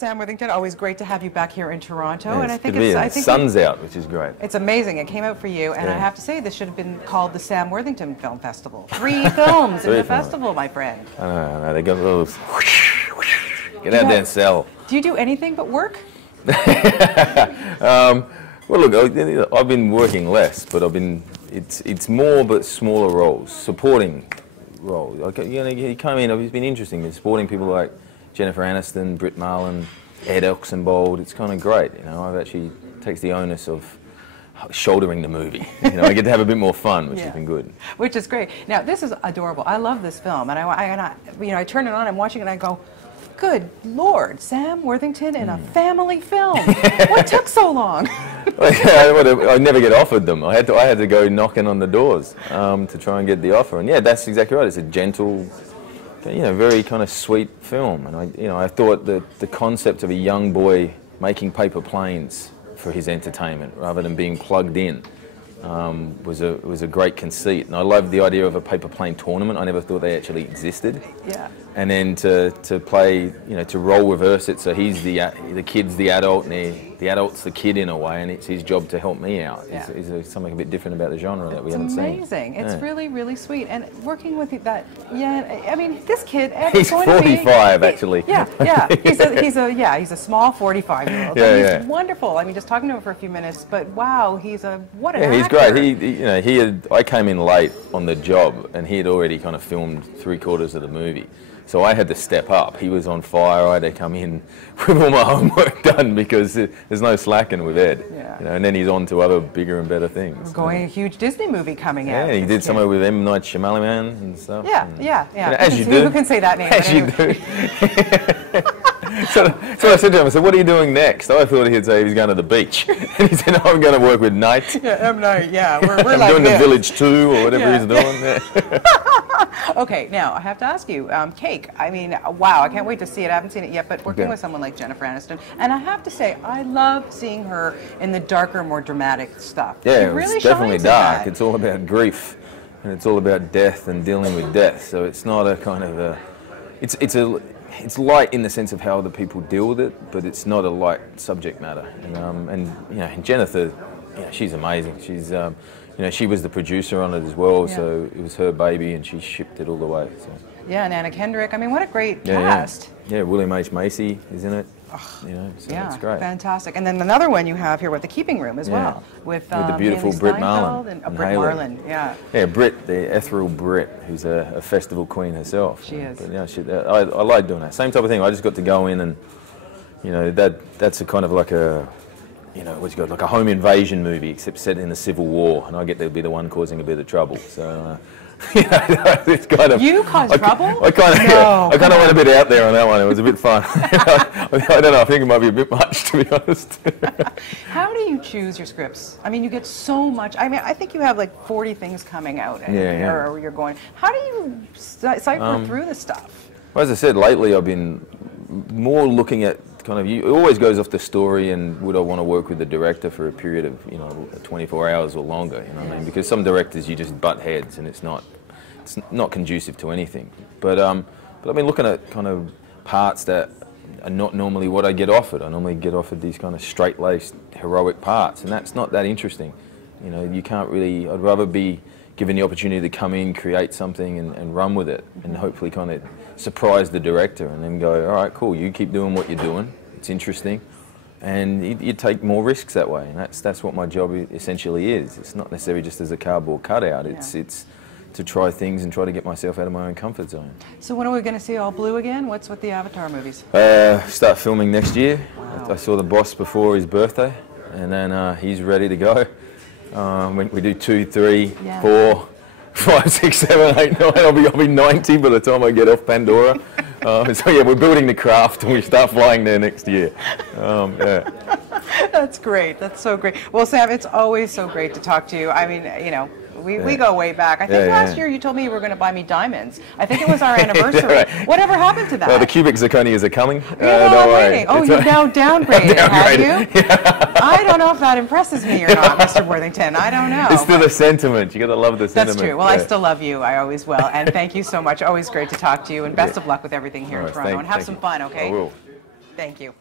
Sam Worthington, always great to have you back here in Toronto, Yeah, and I think the sun's out, which is great. It's amazing. It came out for you, and Yeah. I have to say this should have been called the Sam Worthington Film Festival. 3 films in the festival, my friend. I know, they got a little whoosh, whoosh. Get out there and sell. Do you do anything but work? Well, look, I've been working less, but it's more but smaller roles, supporting roles. You come in, it's been interesting, been supporting people like Jennifer Aniston, Britt Marlin, Ed Oxenbould. It's kind of great, you know. I've actually takes the onus of shouldering the movie. You know, I get to have a bit more fun, which has been good. Which is great. Now, this is adorable. I love this film, and I turn it on, I'm watching it, and I go, good Lord, Sam Worthington in a family film. What took so long? I never get offered them. I had to go knocking on the doors to try and get the offer. And yeah, that's exactly right. It's a gentle, you know, very kind of sweet film. And I thought that the concept of a young boy making paper planes for his entertainment rather than being plugged in was a great conceit. And I loved the idea of a paper plane tournament. I never thought they actually existed. Yeah. And then to play, you know, to role reverse it, so he's the kid's the adult and the adult's the kid in a way, and it's his job to help me out. Is something a bit different about the genre that we haven't seen. It's amazing. It's really, really sweet. And working with that, I mean, this kid, he's 45 actually. He's a small 45-year-old. He's wonderful. I mean, just talking to him for a few minutes, but wow, what an actor. He's great. I came in late on the job, and he had already kind of filmed 3/4 of the movie. So I had to step up. He was on fire. I had to come in with all my homework done because there's no slacking with Ed. Yeah. You know, and then he's on to other bigger and better things. We're going a huge Disney movie coming out. Yeah, he did somewhere with M. Night Shyamalan and stuff. Yeah. You know, as you do. Who can say that name? As you do. So I said to him, I said, what are you doing next? I thought he'd say he was going to the beach. And he said, no, I'm going to work with Night. Yeah, M. Night, we're I'm like doing this. The Village 2 or whatever he's doing. Okay, now I have to ask you, Cake. I mean, wow, I can't wait to see it. I haven't seen it yet, but working with someone like Jennifer Aniston, and I have to say, I love seeing her in the darker, more dramatic stuff. Yeah, she really it's definitely shines dark. In that. It's all about grief, and it's all about death and dealing with death. So it's not a kind of a, it's light in the sense of how other people deal with it, but it's not a light subject matter. And you know, Jennifer, she's amazing. She's she was the producer on it as well, so it was her baby, and she shipped it all the way. So. Yeah, and Anna Kendrick. I mean, what a great cast. Yeah, William H. Macy is in it. You know, so it's great. Fantastic. And then another one you have here with The Keeping Room as well, with the beautiful Britt Marlin. And Britt Marlin, Yeah, Britt, the ethereal Britt, who's a festival queen herself. She is. But, I like doing that. Same type of thing. I just got to go in and, you know, that's a kind of like a, you know, what's it called, like a home invasion movie, except set in the Civil War, and I get to be the one causing a bit of trouble. So, you know, it's kind of. You caused trouble? I kind of went a bit out there on that one. It was a bit fun. I don't know. I think it might be a bit much, to be honest. How do you choose your scripts? I mean, you get so much. I mean, I think you have like 40 things coming out, or you're going. How do you cipher through this stuff? Well, as I said, lately I've been more looking at kind of, it always goes off the story and would I want to work with the director for a period of, you know, 24 hours or longer, you know what I mean? Because some directors you just butt heads and it's not conducive to anything. But I've been looking at kind of parts that are not normally what I get offered. I normally get offered these kind of straight-laced heroic parts, and that's not that interesting. You know, you can't really, I'd rather be given the opportunity to come in, create something and run with it and hopefully kind of surprise the director and then go, all right, cool, you keep doing what you're doing, it's interesting, and you take more risks that way, and that's what my job essentially is. It's not necessarily just as a cardboard cutout, it's to try things and try to get myself out of my own comfort zone. So when are we going to see All Blue again? What's with the Avatar movies? Start filming next year. Wow. I saw the boss before his birthday, and then he's ready to go. We do 2, 3, 4, 5, 6, 7, 8, 9. I'll be 90 by the time I get off Pandora. So yeah, we're building the craft and we start flying there next year. That's great. That's so great. Well, Sam, it's always so great to talk to you. I mean, you know, we go way back. I think last year you told me you were going to buy me diamonds. I think it was our anniversary. Whatever happened to that? Well, the cubic zirconias are coming. I'm waiting. Oh, you've now downgraded, have you? I don't know if that impresses me or not, Mr. Worthington. I don't know. It's still a sentiment. You got to love the sentiment. That's true. Well, I still love you. I always will. And thank you so much. Always great to talk to you. And best of luck with everything here in Toronto. And have some fun, okay? I will. Thank you.